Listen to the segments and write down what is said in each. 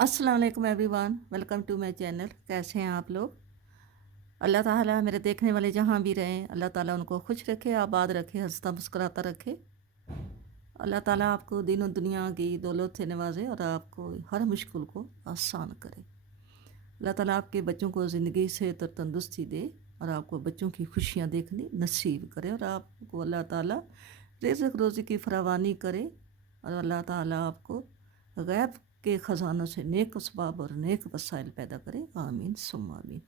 अस्सलाम वालेकुम everyone, welcome to my channel. कैसे हैं आप लोग? अल्लाह ताला मेरे देखने वाले जहाँ भी रहें, अल्लाह ताला उनको खुश रखे, आबाद रखे, हंसता मुस्कुराता रखे। अल्लाह ताला आपको दीन और दुनिया की दौलत से नवाजे और आपको हर मुश्किल को आसान करे। अल्लाह ताला आपके बच्चों को ज़िंदगी से तंदुरुस्ती दे और आपको बच्चों की खुशियाँ देखनी नसीब करे और आपको अल्लाह ताला रिज़्क़ रोज़ी की फरावानी करे और अल्लाह ताला आपको गैब के ख़जानों से नेक असबाब और नेक वसाइल पैदा करे। आमीन सुम्मा आमीन।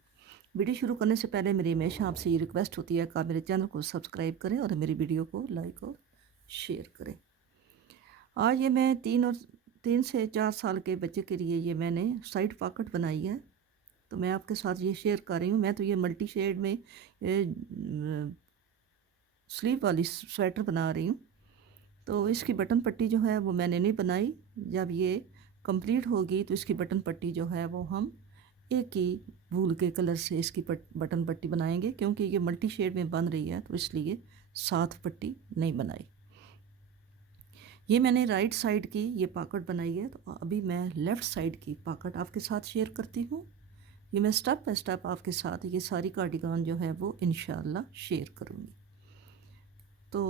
वीडियो शुरू करने से पहले मेरी हमेशा आपसे ये रिक्वेस्ट होती है कि आप मेरे चैनल को सब्सक्राइब करें और मेरी वीडियो को लाइक और शेयर करें। आज ये मैं 3 से 4 साल के बच्चे के लिए ये मैंने साइड पॉकेट बनाई है, तो मैं आपके साथ ये शेयर कर रही हूँ। मैं तो ये मल्टी शेड में स्लीव वाली स्वेटर बना रही हूँ। तो इसकी बटन पट्टी जो है वो मैंने नहीं बनाई। जब ये कंप्लीट होगी तो इसकी बटन पट्टी जो है वो हम एक ही वूल के कलर से इसकी बटन पट्टी बनाएंगे, क्योंकि ये मल्टी शेड में बन रही है तो इसलिए साथ पट्टी नहीं बनाई। ये मैंने राइट साइड की ये पॉकेट बनाई है, तो अभी मैं लेफ़्ट साइड की पॉकेट आपके साथ शेयर करती हूँ। ये मैं स्टेप बाय स्टेप आपके साथ ये सारी कार्डिगान जो है वो इंशाल्लाह शेयर करूँगी। तो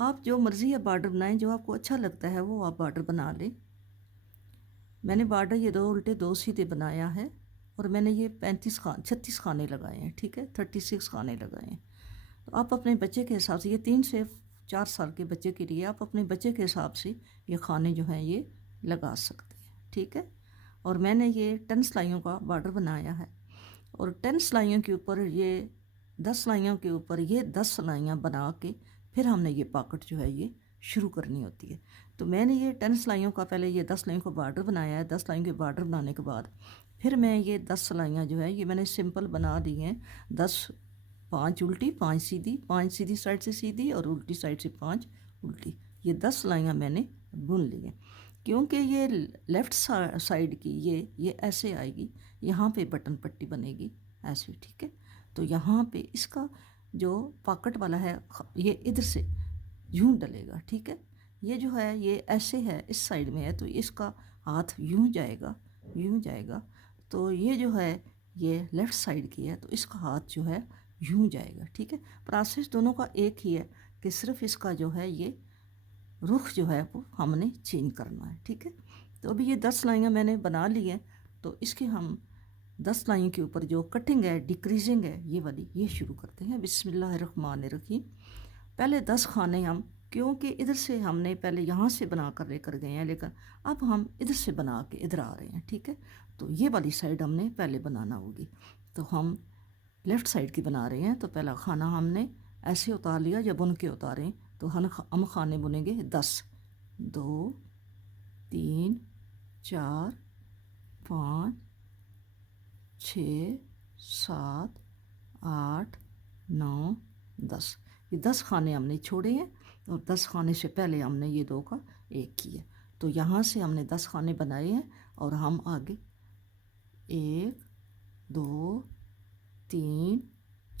आप जो मर्ज़ी है बॉर्डर बनाएं, जो आपको अच्छा लगता है वो आप बॉर्डर बना लें। मैंने बॉर्डर ये 2 उल्टे 2 सीधे बनाया है और मैंने ये 36 खाने लगाए हैं, ठीक है, 36 खाने लगाए हैं। तो आप अपने बच्चे के हिसाब से, ये 3 से 4 साल के बच्चे के लिए आप अपने बच्चे के हिसाब से ये खाने जो हैं ये लगा सकते हैं, ठीक है। और मैंने ये 10 सिलाइयों का बॉर्डर बनाया है और 10 सिलाइयों के ऊपर ये 10 सिलाइयों के ऊपर ये 10 सिलाइयाँ बना के फिर हमने ये पॉकेट जो है ये शुरू करनी होती है। तो मैंने ये 10 सिलाइयों का पहले ये 10 सिलाइयों का बॉर्डर बनाया है। 10 सिलाइयों के बॉर्डर बनाने के बाद फिर मैं ये 10 सिलाइयाँ जो है ये मैंने सिंपल बना दी हैं। 10, 5 उल्टी 5 सीधी, 5 सीधी साइड से सीधी और उल्टी साइड से 5 उल्टी, ये 10 सिलाइयाँ मैंने बुन ली हैं। क्योंकि ये लेफ़्ट साइड की ये ऐसे आएगी, यहाँ पे बटन पट्टी बनेगी ऐसे, ठीक है। तो यहाँ पे इसका जो पॉकेट वाला है ये इधर से यूँ डलेगा, ठीक है। ये जो है ये ऐसे है, इस साइड में है तो इसका हाथ यूँ जाएगा, यूँ जाएगा। तो ये जो है ये लेफ़्ट साइड की है तो इसका हाथ जो है यूँ जाएगा, ठीक है। प्रोसेस दोनों का एक ही है कि सिर्फ इसका जो है ये रुख जो है वो हमने चेंज करना है, ठीक है। तो अभी ये 10 लाइयाँ मैंने बना ली हैं, तो इसके हम 10 लाइन के ऊपर जो कटिंग है, डिक्रीजिंग है, ये वाली ये शुरू करते हैं। बिस्मिल्लाहिर्रहमानिर्रहीम। पहले 10 खाने हम, क्योंकि इधर से हमने पहले यहाँ से बना कर लेकर गए हैं, लेकिन अब हम इधर से बना के इधर आ रहे हैं, ठीक है। तो ये वाली साइड हमने पहले बनाना होगी। तो हम लेफ़्ट साइड की बना रहे हैं, तो पहला खाना हमने ऐसे उतार लिया, जब बुन के उतारें तो हम खाने बुनेंगे 10, 2, 3, 4, 5, 6, 7, 8, 9, 10। ये 10 खाने हमने छोड़े हैं और 10 खाने से पहले हमने ये 2 का 1 किया। तो यहाँ से हमने 10 खाने बनाए हैं और हम आगे 1, 2, 3,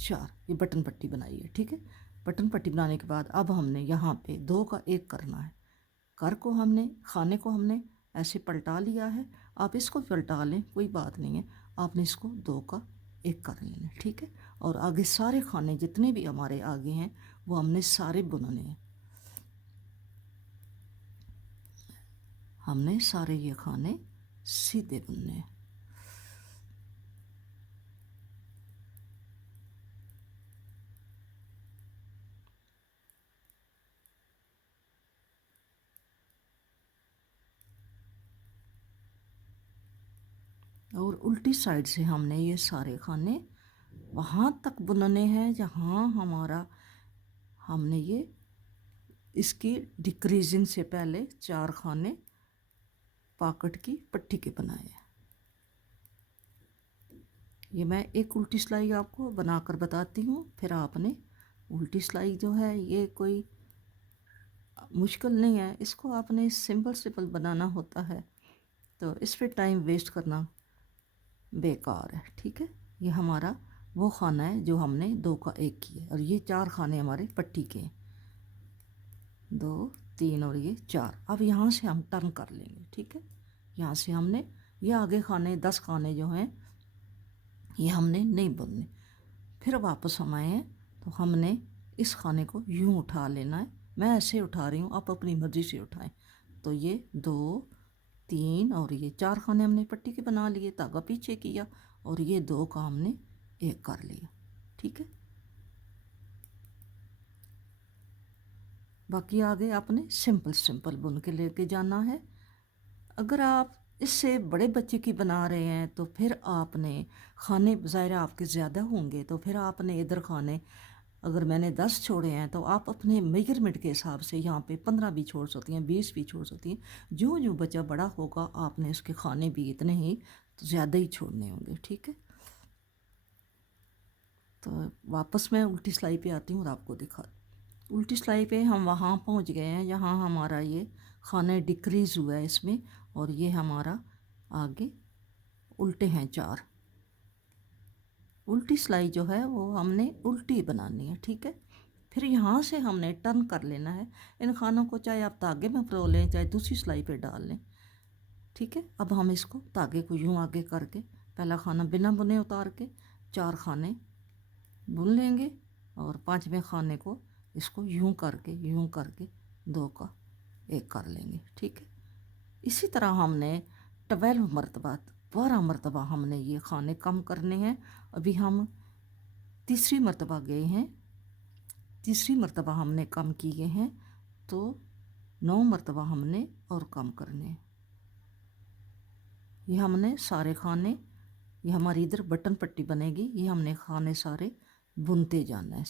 4 ये बटन पट्टी बनाई है, ठीक है। बटन पट्टी बनाने के बाद अब हमने यहाँ पे 2 का 1 करना है। कर को हमने, खाने को हमने ऐसे पलटा लिया है। आप इसको पलटा लें, कोई बात नहीं है। आपने इसको 2 का 1 कर लेना, ठीक है। और आगे सारे खाने जितने भी हमारे आगे हैं वो हमने सारे बुनने हैं। हमने सारे ये खाने सीधे बुनने हैं। और उल्टी साइड से हमने ये सारे खाने वहाँ तक बुनने हैं जहाँ हमारा, हमने ये इसकी डिक्रीजिंग से पहले 4 खाने पॉकेट की पट्टी के बनाए हैं। ये मैं एक उल्टी सिलाई आपको बनाकर बताती हूँ, फिर आपने उल्टी सिलाई जो है ये कोई मुश्किल नहीं है, इसको आपने सिंपल सिंपल बनाना होता है, तो इस पर टाइम वेस्ट करना बेकार है, ठीक है। ये हमारा वो खाना है जो हमने 2 का 1 किया और ये 4 खाने हमारे पट्टी के हैं, 2, 3 और ये 4। अब यहाँ से हम टर्न कर लेंगे, ठीक है। यहाँ से हमने ये आगे खाने 10 खाने जो हैं ये हमने नहीं बुनने। फिर वापस हम आए हैं तो हमने इस खाने को यूं उठा लेना है। मैं ऐसे उठा रही हूँ, आप अपनी मर्ज़ी से उठाएं। तो ये 2 3 और ये 4 खाने हमने पट्टी के बना लिए, धागा पीछे किया और ये 2 का हमने एक कर लिया। ठीक है, बाकी आगे आपने सिंपल सिंपल बुन के लेके जाना है। अगर आप इससे बड़े बच्चे की बना रहे हैं तो फिर आपने खाने ज़ाहिर आपके ज़्यादा होंगे, तो फिर आपने इधर खाने अगर मैंने 10 छोड़े हैं तो आप अपने मेजरमेंट के हिसाब से यहाँ पे 15 भी छोड़ सकती हैं, 20 भी छोड़ सकती हैं। जो जो बच्चा बड़ा होगा आपने उसके खाने भी इतने ही तो ज़्यादा ही छोड़ने होंगे। ठीक है, तो वापस मैं उल्टी सिलाई पे आती हूँ और आपको दिखा। उल्टी सिलाई पे हम वहाँ पहुँच गए हैं जहाँ हमारा ये खाना डिक्रीज़ हुआ है इसमें, और ये हमारा आगे उल्टे हैं 4। उल्टी सिलाई जो है वो हमने उल्टी बनानी है। ठीक है, फिर यहाँ से हमने टर्न कर लेना है इन खानों को, चाहे आप धागे में परो लें चाहे दूसरी सिलाई पे डाल लें। ठीक है, अब हम इसको धागे को यूँ आगे करके पहला खाना बिना बुने उतार के 4 खाने बुन लेंगे और 5वें खाने को इसको यूँ करके 2 का 1 कर लेंगे। ठीक है, इसी तरह हमने 12 मरतबा 12 मरतबा हमने ये खाने कम करने हैं। अभी हम तीसरी मरतबा गए हैं, तीसरी मरतबा हमने कम किए हैं, तो 9 मरतबा हमने और कम करने हैं। ये हमने सारे खाने, ये हमारी इधर बटन पट्टी बनेगी, ये हमने खाने सारे बुनते जाना है।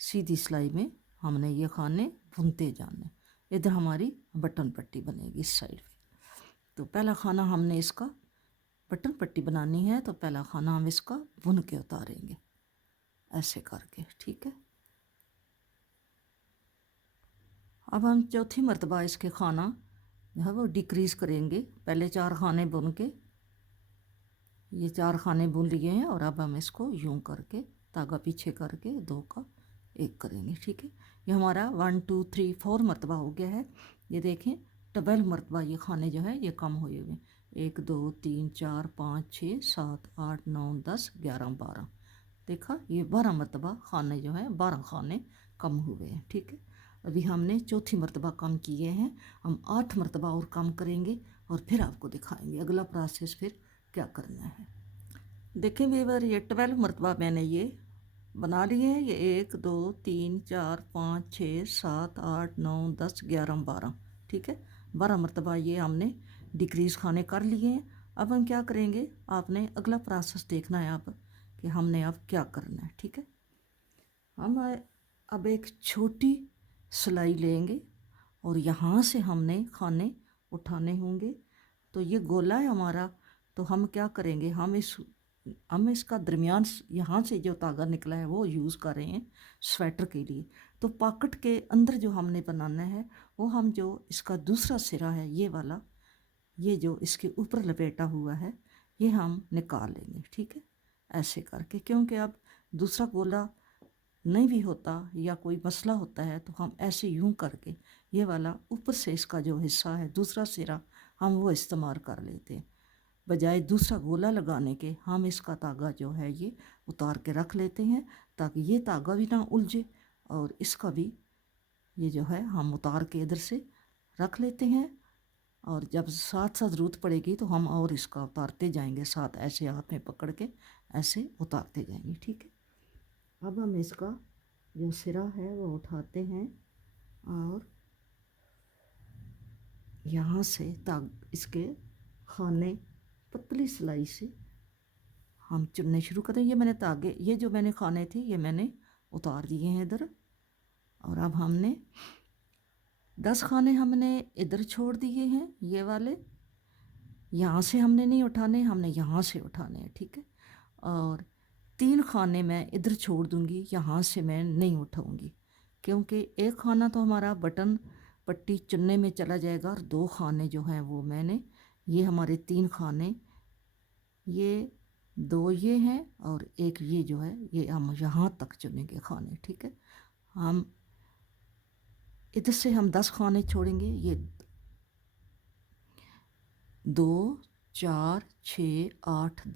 सीधी सिलाई में हमने ये खाने बुनते जाना है। इधर हमारी बटन पट्टी बनेगी इस साइड पे। तो पहला खाना हमने इसका बटन पट्टी बनानी है, तो पहला खाना हम इसका बुन के उतारेंगे ऐसे करके। ठीक है, अब हम चौथी मरतबा इसके खाना जो है वो डिक्रीज़ करेंगे। पहले 4 खाने बुन के, ये 4 खाने बुन लिए हैं और अब हम इसको यूं करके धागा पीछे करके 2 का 1 करेंगे। ठीक है, ये हमारा 1 2 3 4 मरतबा हो गया है। ये देखें 12 मरतबा ये खाने जो है ये कम हुए हुए, 1 2 3 4 5 6 7 8 9 10 11 12। देखा, ये 12 मरतबा खाने जो है 12 खाने कम हुए हैं। ठीक है, अभी हमने चौथी मरतबा कम किए हैं, हम 8 मरतबा और कम करेंगे और फिर आपको दिखाएंगे अगला प्रोसेस फिर क्या करना है। देखें व्यूअर, ये 12 मरतबा मैंने ये बना लिए हैं। ये 1 2 3 4 5 6 7 8 9 10 11 12। ठीक है, 12 मरतबा ये हमने डिक्रीज़ खाने कर लिए हैं। अब हम क्या करेंगे, आपने अगला प्रोसेस देखना है आप कि हमने अब क्या करना है। ठीक है, हम अब एक छोटी सिलाई लेंगे और यहाँ से हमने खाने उठाने होंगे। तो ये गोला है हमारा, तो हम क्या करेंगे, हम इसका दरमियान यहाँ से जो धागा निकला है वो यूज़ कर रहे हैं स्वेटर के लिए। तो पॉकेट के अंदर जो हमने बनाना है वो हम जो इसका दूसरा सिरा है ये वाला, ये जो इसके ऊपर लपेटा हुआ है ये हम निकाल लेंगे। ठीक है, ऐसे करके, क्योंकि अब दूसरा गोला नहीं भी होता या कोई मसला होता है तो हम ऐसे यूं करके ये वाला ऊपर से इसका जो हिस्सा है दूसरा सिरा हम वो इस्तेमाल कर लेते हैं। बजाय दूसरा गोला लगाने के हम इसका धागा जो है ये उतार के रख लेते हैं ताकि ये धागा भी ना उलझे और इसका भी ये जो है हम उतार के इधर से रख लेते हैं। और जब साथ साथ ज़रूरत पड़ेगी तो हम और इसका उतारते जाएंगे, साथ ऐसे हाथ में पकड़ के ऐसे उतारते जाएंगे। ठीक है, अब हम इसका जो सिरा है वो उठाते हैं और यहाँ से इसके खाने पतली सिलाई से हम चुनने शुरू करें। ये मैंने धागे, ये जो मैंने खाने थे ये मैंने उतार दिए हैं इधर, और अब हमने 10 खाने हमने इधर छोड़ दिए हैं ये वाले, यहाँ से हमने नहीं उठाने, हमने यहाँ से उठाने हैं। ठीक है, और 3 खाने मैं इधर छोड़ दूँगी, यहाँ से मैं नहीं उठाऊँगी क्योंकि एक खाना तो हमारा बटन पट्टी चुनने में चला जाएगा और 2 खाने जो हैं वो मैंने, ये हमारे 3 खाने, ये 2 ये हैं और एक ये जो है ये हम यहाँ तक चुनेंगे खाने। ठीक है, हम इधर से हम 10 खाने छोड़ेंगे, ये 2 4 6 8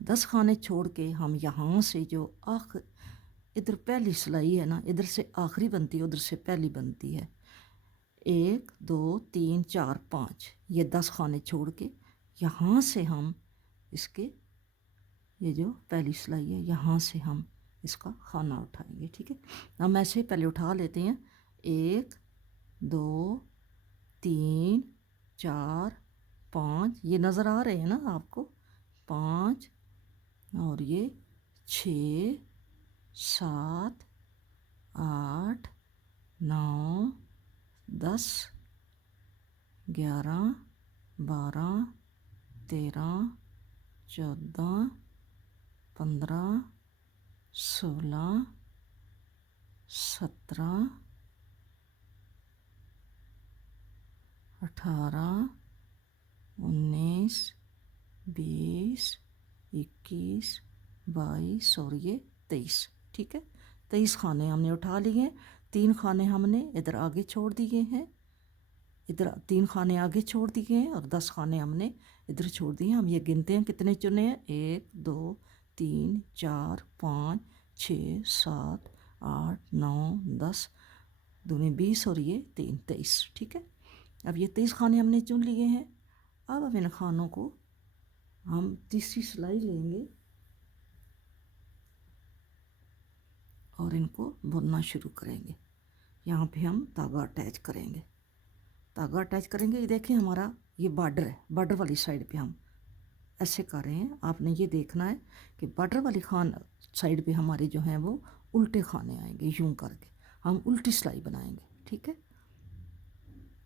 10 खाने छोड़ के हम यहाँ से जो इधर पहली सिलाई है ना, इधर से आखिरी बनती है, उधर से पहली बनती है। 1 2 3 4 5, ये 10 खाने छोड़ के यहाँ से हम इसके ये जो पहली सिलाई है यहाँ से हम इसका खाना उठाएंगे। ठीक है, हम ऐसे पहले उठा लेते हैं। 1 2 3 4 5, ये नज़र आ रहे हैं ना आपको, 5 और ये 6 7 8 9 10 11 12 13 14 15 16 17 18 19 20 21 22 और ये 23। ठीक है, 23 खाने हमने उठा लिए। 3 खाने हमने इधर आगे छोड़ दिए हैं, इधर 3 खाने आगे छोड़ दिए हैं और 10 खाने हमने इधर छोड़ दिए हैं। हम ये गिनते हैं कितने चुने हैं। 1 2 3 4 5 6 7 8 9 10, दूनी 20 और ये 3 23। ठीक है, अब ये 23 खाने हमने चुन लिए हैं। अब इन खानों को हम तीसरी सिलाई लेंगे और इनको बुनना शुरू करेंगे। यहाँ पे हम धागा अटैच करेंगे, धागा अटैच करेंगे। ये देखिए हमारा ये बॉर्डर है, बॉर्डर वाली साइड पे हम ऐसे कर रहे हैं। आपने ये देखना है कि बॉर्डर वाली साइड पे हमारे जो हैं वो उल्टे खाने आएंगे, यूं करके हम उल्टी सिलाई बनाएंगे। ठीक है,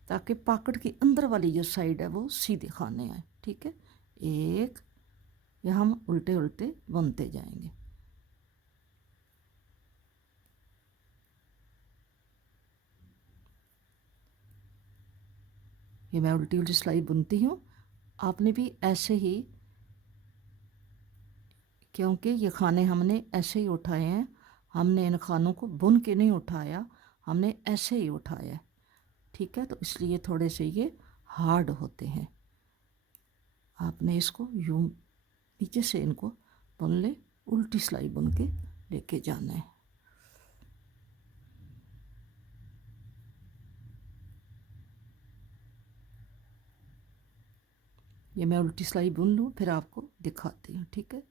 ताकि पॉकेट की अंदर वाली जो साइड है वो सीधे खाने आए। ठीक है, एक या हम उल्टे उल्टे बुनते जाएंगे। ये मैं उल्टी उल्टी सिलाई बुनती हूँ, आपने भी ऐसे ही, क्योंकि ये खाने हमने ऐसे ही उठाए हैं, हमने इन खानों को बुन के नहीं उठाया, हमने ऐसे ही उठाया है। ठीक है, तो इसलिए थोड़े से ये हार्ड होते हैं। आपने इसको यूं नीचे से इनको बुन ले, उल्टी सिलाई बुन के लेके जाना है। ये मैं उल्टी सिलाई बुन लूँ फिर आपको दिखाती हूँ। ठीक है,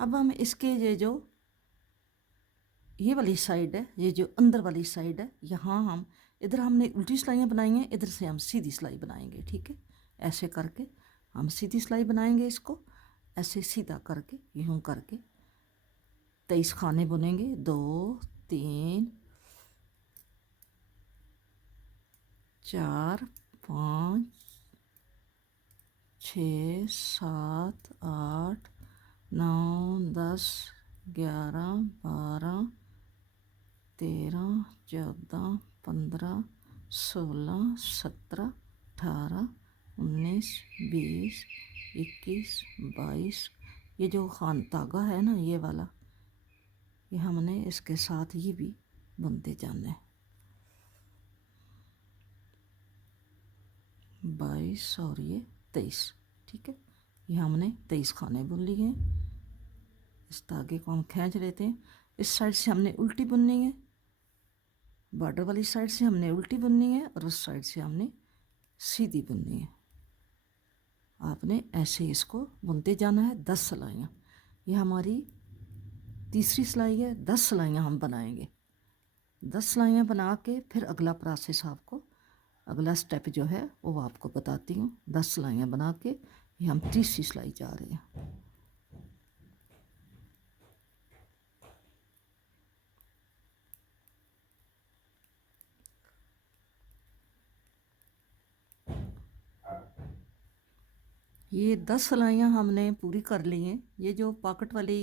अब हम इसके ये वाली साइड है, ये जो अंदर वाली साइड है, यहाँ हम इधर हमने उल्टी सिलाइयाँ बनाई हैं, इधर से हम सीधी सिलाई बनाएंगे। ठीक है, ऐसे करके हम सीधी सिलाई बनाएंगे, इसको ऐसे सीधा करके यूं करके 23 खाने बुनेंगे। 2 3 4 5 6 7 8 9 10 11 12 13 14 15 16 17 18 19 20 21 22। ये जो खान धागा है ना, ये वाला, ये हमने इसके साथ ये भी बुनते जाना है। 22 और ये 23। ठीक है, ये हमने 23 खाने बुन लिए हैं। इस धागे को हम खींच लेते हैं। इस साइड से हमने उल्टी बुननी है, बॉर्डर वाली साइड से हमने उल्टी बुननी है और उस साइड से हमने सीधी बुननी है। आपने ऐसे इसको बुनते जाना है। 10 सिलाइयाँ, ये हमारी तीसरी सिलाई है। 10 सिलाइयाँ हम बनाएंगे। 10 सिलाइयाँ बना के फिर अगला प्रोसेस आपको, अगला स्टेप जो है वो आपको बताती हूँ। 10 सिलाइयाँ बना के ये हम तीसरी सिलाई जा रहे हैं। ये 10 सिलाइयाँ हमने पूरी कर ली हैं। ये जो पॉकेट वाली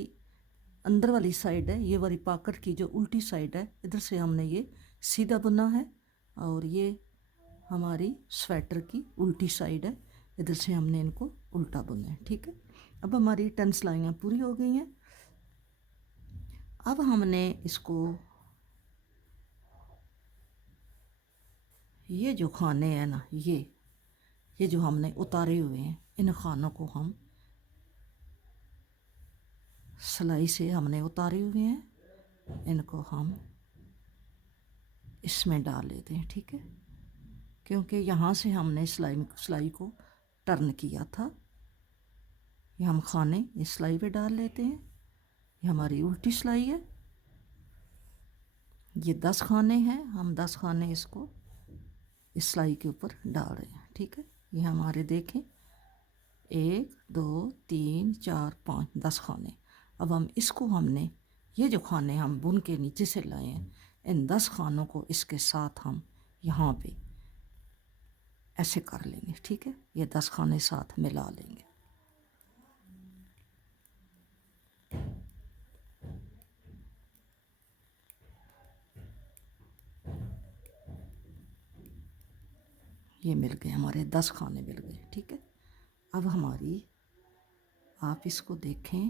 अंदर वाली साइड है, ये वाली पॉकेट की जो उल्टी साइड है, इधर से हमने ये सीधा बुना है और ये हमारी स्वेटर की उल्टी साइड है, इधर से हमने इनको उल्टा बुना है। ठीक है, अब हमारी 10 सिलाइयाँ पूरी हो गई हैं। अब हमने इसको ये जो खाने हैं ना, ये जो हमने उतारे हुए हैं, इन खानों को हम सिलाई से हमने उतारे हुए हैं, इनको हम इसमें डाल लेते हैं। ठीक है, क्योंकि यहाँ से हमने सिलाई को टर्न किया था। ये हम खाने इस सिलाई पे डाल लेते हैं। ये हमारी उल्टी सिलाई है। ये 10 खाने हैं, हम 10 खाने इसको इस सिलाई के ऊपर डाल रहे हैं। ठीक है, ये हमारे देखें 1 2 3 4 5 10 खाने। अब हम इसको हमने ये जो खाने हम बुन के नीचे से लाए हैं, इन 10 खानों को इसके साथ हम यहाँ पे ऐसे कर लेंगे। ठीक है, ये 10 खाने साथ मिला लेंगे। ये मिल गए, हमारे 10 खाने मिल गए। ठीक है, अब हमारी आप इसको देखें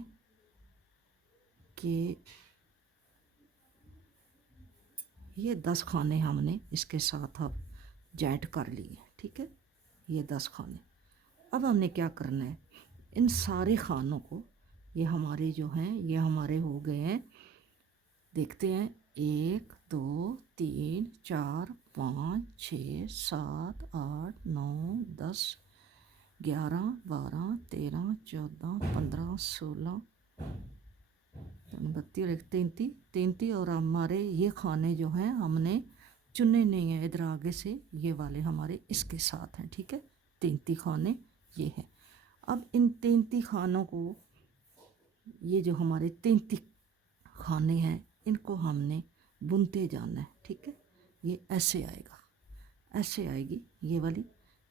कि ये 10 खाने हमने इसके साथ अब जॉइंट कर लिए। ठीक है, ये 10 खाने। अब हमने क्या करना है, इन सारे खानों को, ये हमारे जो हैं ये हमारे हो गए हैं, देखते हैं 1 2 3 4 5 6 7 8 9 10 11 12 13 14 15 16 32 और 33 और हमारे ये खाने जो हैं हमने चुने नहीं हैं इधर आगे से, ये वाले हमारे इसके साथ हैं। ठीक है, 33 खाने ये हैं। अब इन 33 खानों को, ये जो हमारे 33 खाने हैं, इनको हमने बुनते जाना है। ठीक है, ये ऐसे आएगा, ऐसे आएगी ये वाली।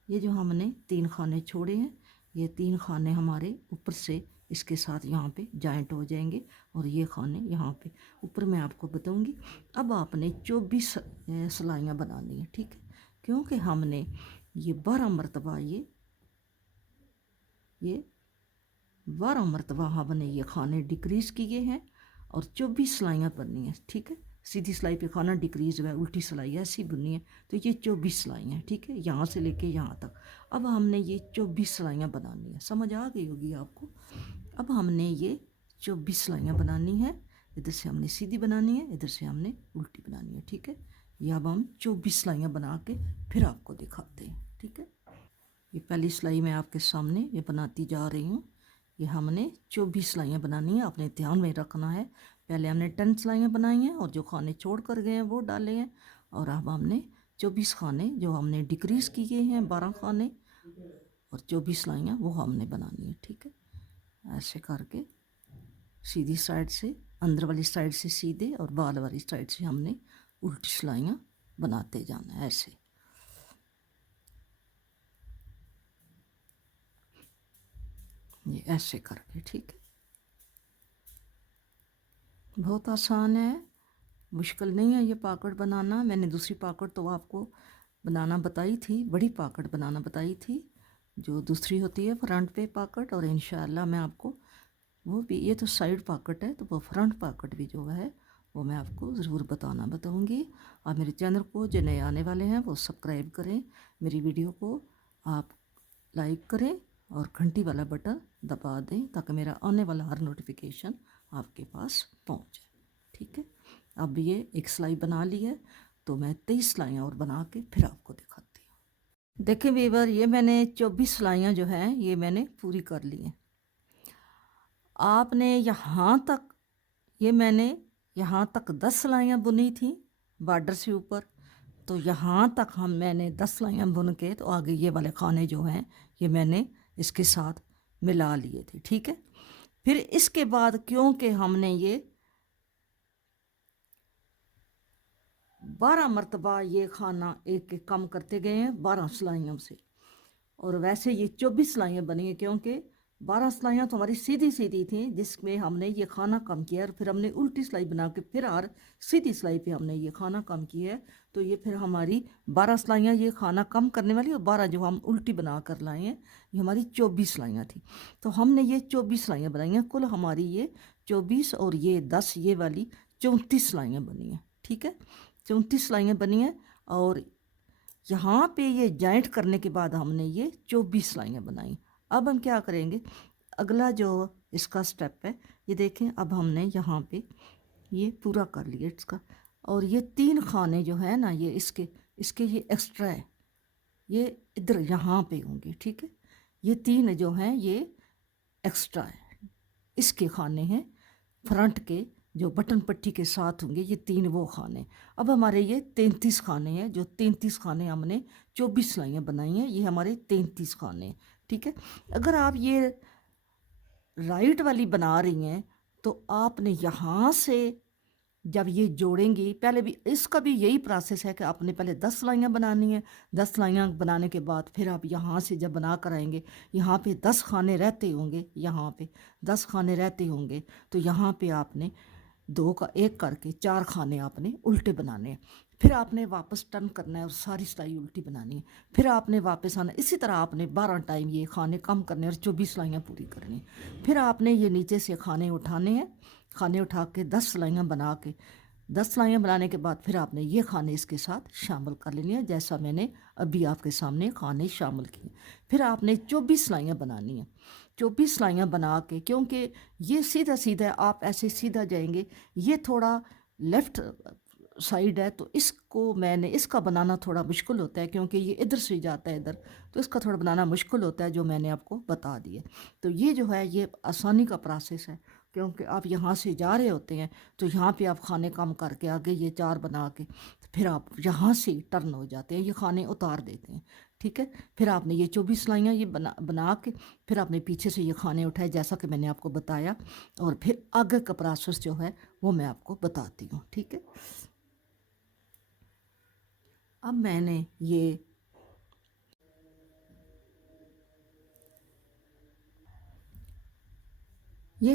ये जो हमने 3 खाने छोड़े हैं, ये 3 खाने हमारे ऊपर से इसके साथ यहाँ पे जॉइंट हो जाएंगे और ये खाने यहाँ पे ऊपर मैं आपको बताऊँगी। अब आपने 24 सिलाइयाँ बनानी है। ठीक है, क्योंकि हमने ये 12 मरतबा ये 12 मरतबा हमने ये खाने डिक्रीज़ किए हैं और 24 सिलाइयाँ बननी है। ठीक है, सीधी सिलाई पे खाना डिक्रीज़ हुआ है, उल्टी सिलाई ऐसी बुननी है, तो ये 24 सिलाइयाँ। ठीक है, यहाँ से लेके यहाँ तक। अब हमने ये 24 सिलाइयाँ बनानी है, समझ आ गई होगी आपको। अब हमने ये 24 सिलाइयाँ बनानी है, इधर से हमने सीधी बनानी है, इधर से हमने उल्टी बनानी है। ठीक है, ये अब हम 24 सिलाइयाँ बना के फिर आपको दिखाते हैं। ठीक है, ये पहली सिलाई मैं आपके सामने ये बनाती जा रही हूँ। ये हमने 24 सिलाइयाँ बनानी है, आपने ध्यान में रखना है। पहले हमने 10 सिलाइयाँ बनाई हैं और जो खाने छोड़ कर गए हैं वो डाले हैं, और अब हमने 24 खाने जो हमने डिक्रीज़ किए हैं 12 खाने और 24 सिलाइयाँ वो हमने बनानी है। ठीक है, ऐसे करके सीधी साइड से, अंदर वाली साइड से सीधे और बाल वाली साइड से हमने उल्टी सिलाइयाँ बनाते जाना है ऐसे। ये ऐसे करके। ठीक है, बहुत आसान है, मुश्किल नहीं है ये पाकड़ बनाना। मैंने दूसरी पाकड़ तो आपको बनाना बताई थी, बड़ी पाकड़ बनाना बताई थी जो दूसरी होती है फ्रंट पे पाकड़, और इंशाल्लाह मैं आपको वो भी, ये तो साइड पाकड़ है, तो वो फ्रंट पाकड़ भी जो है वो मैं आपको ज़रूर बताऊंगी। आप मेरे चैनल को जो नए आने वाले हैं वो सब्सक्राइब करें, मेरी वीडियो को आप लाइक करें और घंटी वाला बटन दबा दें ताकि मेरा आने वाला हर नोटिफिकेशन आपके पास पहुंच जाए। ठीक है, अब ये एक सिलाई बना ली है, तो मैं 23 सिलाइयाँ और बना के फिर आपको दिखाती हूँ। देखें वीवर, ये मैंने 24 सिलाइयाँ जो हैं ये मैंने पूरी कर ली हैं। आपने यहाँ तक, ये मैंने यहाँ तक 10 सिलाइयाँ बुनी थी बॉर्डर से ऊपर, तो यहाँ तक मैंने 10 सिलाइयाँ बुन के, तो आगे ये वाले खाने जो हैं ये मैंने इसके साथ मिला लिए थे। ठीक है, फिर इसके बाद क्योंकि हमने ये 12 मरतबा ये खाना एक एक कम करते गए हैं 12 सिलाइयों से, और वैसे ये 24 सिलाइयाँ बनी हैं क्योंकि 12 सिलाइयाँ तो हमारी सीधी सीधी थी जिसमें हमने ये खाना कम किया, और फिर हमने उल्टी सिलाई बना के फिर और सीधी सिलाई पे हमने ये खाना कम किया है, तो ये फिर हमारी 12 सिलाइयाँ ये खाना कम करने वाली, और 12 जो हम उल्टी बना कर लाए हैं ये हमारी 24 सिलाइयाँ थी। तो हमने ये 24 सिलाइयाँ बनाई हैं, कुल हमारी ये 24 और ये 10, ये वाली 34 सिलाइयाँ बनी हैं। ठीक है, 34 सिलाइयाँ बनी हैं, और यहाँ पे ये जॉइंट करने के बाद हमने ये 24 सिलाइयाँ बनाई। अब हम क्या करेंगे, अगला जो इसका स्टेप है, ये देखें, अब हमने यहाँ पे ये पूरा कर लिया इसका, और ये 3 खाने जो है ना, ये इसके इसके ये एक्स्ट्रा है, ये इधर यहाँ पे होंगे, ठीक है। ये 3 जो हैं ये एक्स्ट्रा है, इसके खाने हैं फ्रंट के, जो बटन पट्टी के साथ होंगे, ये 3 वो खाने। अब हमारे ये 33 खाने हैं, जो 33 खाने हमने 24 सिलाइयाँ बनाई हैं, ये हमारे 33 खाने हैं, ठीक है। अगर आप ये राइट वाली बना रही हैं तो आपने यहाँ से जब ये जोड़ेंगी, पहले भी इसका भी यही प्रोसेस है कि आपने पहले 10 सिलाइयाँ बनानी है। 10 सिलाइयाँ बनाने के बाद फिर आप यहाँ से जब बना कर आएंगे, यहाँ पे 10 खाने रहते होंगे, यहाँ पे 10 खाने रहते होंगे, तो यहाँ पे आपने 2 का 1 करके 4 खाने आपने उल्टे बनाने हैं। फिर आपने वापस टर्न करना है और सारी सिलाई उल्टी बनानी है। फिर आपने वापस आना, इसी तरह आपने 12 टाइम ये खाने कम करने और 24 सिलाइयाँ पूरी करनी। फिर आपने ये नीचे से खाने उठाने हैं, खाने उठा के 10 सिलाइयाँ बना के, 10 सिलाइयाँ बनाने के बाद फिर आपने ये खाने इसके साथ शामिल कर लेने हैं, जैसा मैंने अभी आपके सामने खाने शामिल किए। फिर आपने 24 सिलाइयाँ बनानी हैं। 24 सिलाइयाँ बना के, क्योंकि ये सीधा सीधा आप ऐसे सीधा जाएंगे, ये थोड़ा लेफ़्ट साइड है, तो इसको मैंने इसका बनाना थोड़ा मुश्किल होता है, क्योंकि ये इधर से जाता है इधर, तो इसका थोड़ा बनाना मुश्किल होता है, जो मैंने आपको बता दिया। तो ये जो है ये आसानी का प्रोसेस है, क्योंकि आप यहाँ से जा रहे होते हैं तो यहाँ पे आप खाने कम करके आगे ये 4 बना के फिर आप यहाँ से टर्न हो जाते हैं, ये खाने उतार देते हैं, ठीक है। फिर आपने ये 24 सिलाइयाँ ये बना के फिर आपने पीछे से ये खाने उठाए, जैसा कि मैंने आपको बताया, और फिर आगे का प्रोसेस जो है वो मैं आपको बताती हूँ, ठीक है। अब मैंने ये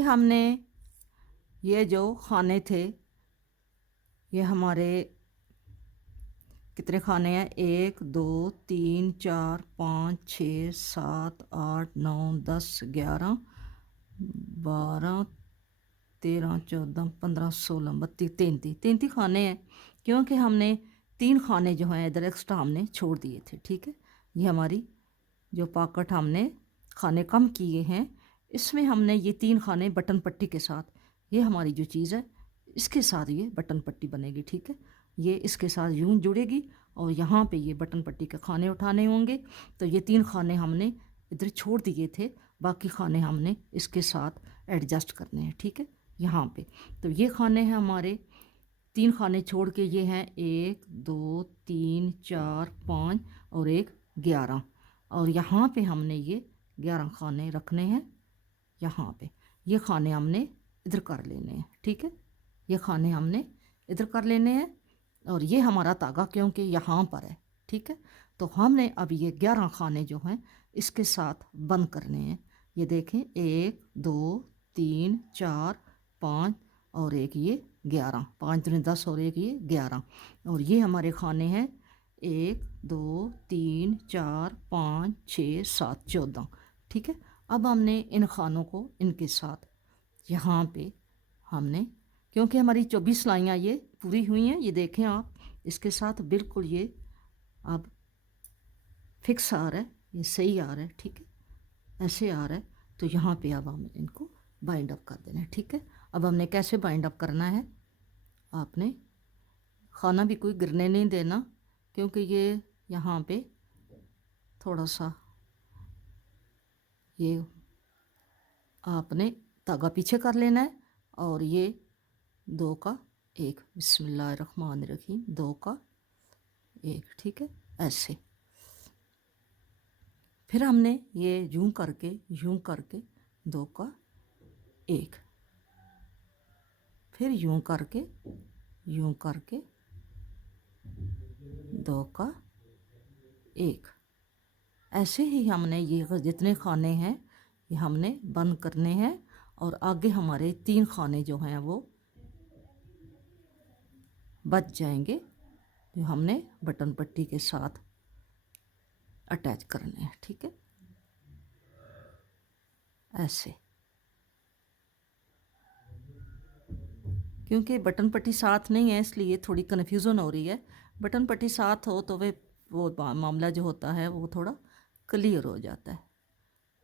हमने ये जो खाने थे, ये हमारे कितने खाने हैं, 1 2 3 4 5 6 7 8 9 10 11 12 13 14 15 16 32 33 खाने हैं, क्योंकि हमने 3 खाने जो हैं इधर एक्स्ट्रा हमने छोड़ दिए थे, ठीक है। ये हमारी जो पॉकेट हमने खाने कम किए हैं, इसमें हमने ये 3 खाने बटन पट्टी के साथ, ये हमारी जो चीज़ है इसके साथ ये बटन पट्टी बनेगी, ठीक है। ये इसके साथ यूं जुड़ेगी और यहाँ पे ये बटन पट्टी के खाने उठाने होंगे। तो ये 3 खाने हमने इधर छोड़ दिए थे, बाकी खाने हमने इसके साथ एडजस्ट करने हैं, ठीक है, यहाँ पे। तो ये खाने हैं हमारे, 3 खाने छोड़ के ये हैं 1 2 3 4 5 और 1 11, और यहाँ पे हमने ये 11 खाने रखने हैं। यहाँ पे ये खाने हमने इधर कर लेने हैं, ठीक है, ये खाने हमने इधर कर लेने हैं, और ये हमारा तागा क्योंकि यहाँ पर है, ठीक है। तो हमने अब ये 11 खाने जो हैं इसके साथ बंद करने हैं। ये देखें, 1 2 3 4 5 और 1 ये 11, 5 दूनी 10 और 1 ये 11, और ये हमारे खाने हैं 1 2 3 4 5 6 7 14, ठीक है। अब हमने इन खानों को इनके साथ यहाँ पे हमने, क्योंकि हमारी 24 सिलाइयाँ ये पूरी हुई हैं, ये देखें आप, इसके साथ बिल्कुल ये अब फिक्स आ रहा है, ये सही आ रहा है, ठीक है, ऐसे आ रहा है। तो यहाँ पे अब हम इनको बाइंड अप कर देना है, ठीक है। अब हमने कैसे बाइंड अप करना है, आपने खाना भी कोई गिरने नहीं देना, क्योंकि ये यहाँ पे थोड़ा सा ये आपने धागा पीछे कर लेना है, और ये 2 का 1, बिस्मिल्लाहिर्रहमानिर्रहीम, 2 का 1, ठीक है, ऐसे। फिर हमने ये यूं करके 2 का 1, फिर यूं करके 2 का 1, ऐसे ही हमने ये जितने खाने हैं ये हमने बंद करने हैं, और आगे हमारे 3 खाने जो हैं वो बच जाएंगे, जो हमने बटन पट्टी के साथ अटैच करने हैं, ठीक है, ऐसे। क्योंकि बटन पट्टी साथ नहीं है इसलिए थोड़ी कन्फ्यूज़न हो रही है। बटन पट्टी साथ हो तो वे वो मामला जो होता है वो थोड़ा क्लियर हो जाता है।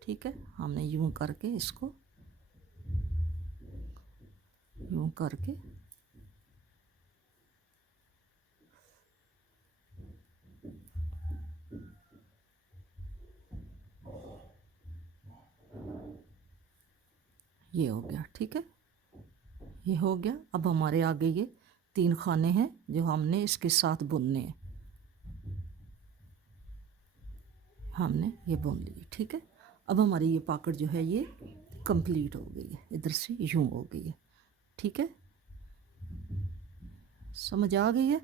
ठीक है, हमने यूं करके इसको यूं करके ये हो गया। ठीक है, ये हो गया। अब हमारे आगे ये 3 खाने हैं जो हमने इसके साथ बुनने हैं। हमने ये बुन लिए। ठीक है, अब हमारी ये पॉकेट जो है ये कंप्लीट हो गई है, इधर से यूं हो गई है। ठीक है, समझ आ गई है।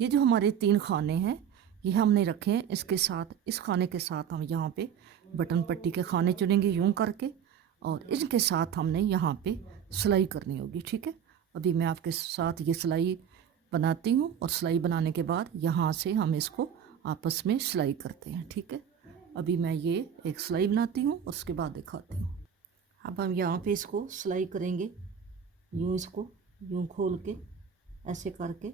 ये जो हमारे 3 खाने हैं ये हमने रखे हैं, इसके साथ इस खाने के साथ हम यहाँ पे बटन पट्टी के खाने चुनेंगे यूं करके, और इनके साथ हमने यहाँ पे सिलाई करनी होगी। ठीक है, अभी मैं आपके साथ ये सिलाई बनाती हूँ और सिलाई बनाने के बाद यहाँ से हम इसको आपस में सिलाई करते हैं। ठीक है, अभी मैं ये एक सिलाई बनाती हूँ और उसके बाद दिखाती हूँ। अब हम यहाँ पे इसको सिलाई करेंगे, यूँ इसको यूँ खोल के ऐसे करके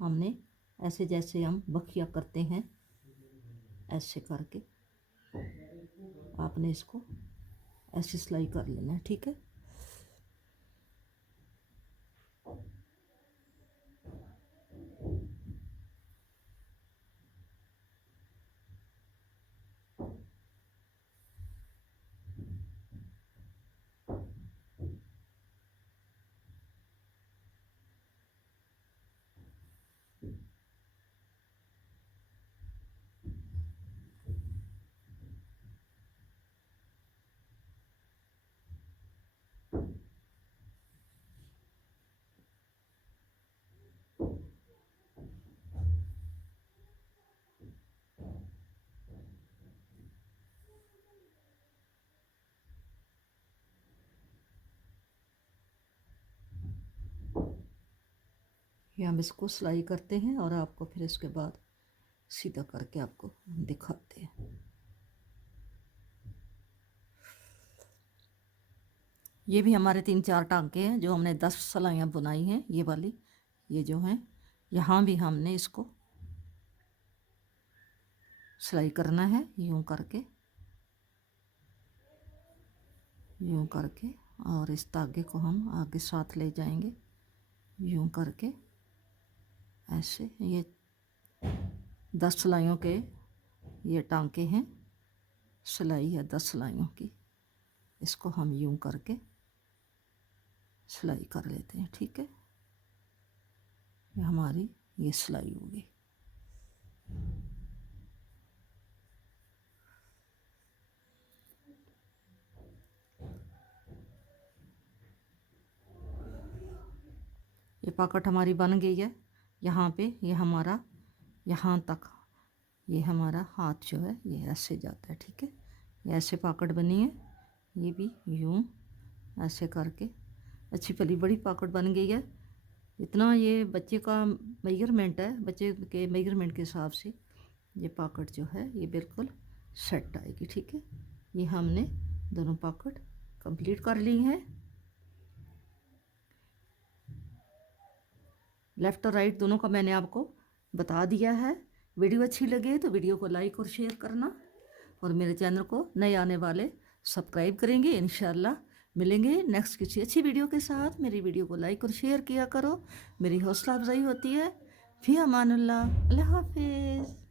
हमने ऐसे जैसे हम बखिया करते हैं ऐसे करके आपने इसको ऐसे सिलाई कर लेना है। ठीक है, ये हम इसको सिलाई करते हैं और आपको फिर इसके बाद सीधा करके आपको दिखाते हैं। ये भी हमारे 3-4 टांके हैं जो हमने 10 सिलाइयाँ बुनाई हैं, ये वाली ये जो हैं। यहाँ भी हमने इसको सिलाई करना है यूँ करके और इस धागे को हम आगे साथ ले जाएंगे यूँ करके ऐसे। ये 10 सिलाइयों के ये टांके हैं, सिलाई है 10 सिलाइयों की। इसको हम यूँ करके सिलाई कर लेते हैं। ठीक है, ये हमारी ये सिलाई होगी। ये पॉकेट हमारी बन गई है। यहाँ पे ये हमारा यहाँ तक ये हमारा हाथ जो है ये ऐसे जाता है। ठीक है, ये ऐसे पॉकेट बनी है, ये भी यूँ ऐसे करके अच्छी भली बड़ी पॉकेट बन गई है। इतना ये बच्चे का मेजरमेंट है, बच्चे के मेजरमेंट के हिसाब से ये पॉकेट जो है ये बिल्कुल सेट आएगी। ठीक है, ये हमने दोनों पॉकेट कंप्लीट कर ली हैं। लेफ़्ट और राइट दोनों का मैंने आपको बता दिया है। वीडियो अच्छी लगे तो वीडियो को लाइक और शेयर करना, और मेरे चैनल को नए आने वाले सब्सक्राइब करेंगे। इंशाल्लाह मिलेंगे नेक्स्ट किसी अच्छी वीडियो के साथ। मेरी वीडियो को लाइक और शेयर किया करो, मेरी हौसला अफजाई होती है। फ़ी अमानुल्लाह, अल्लाह हाफिज़।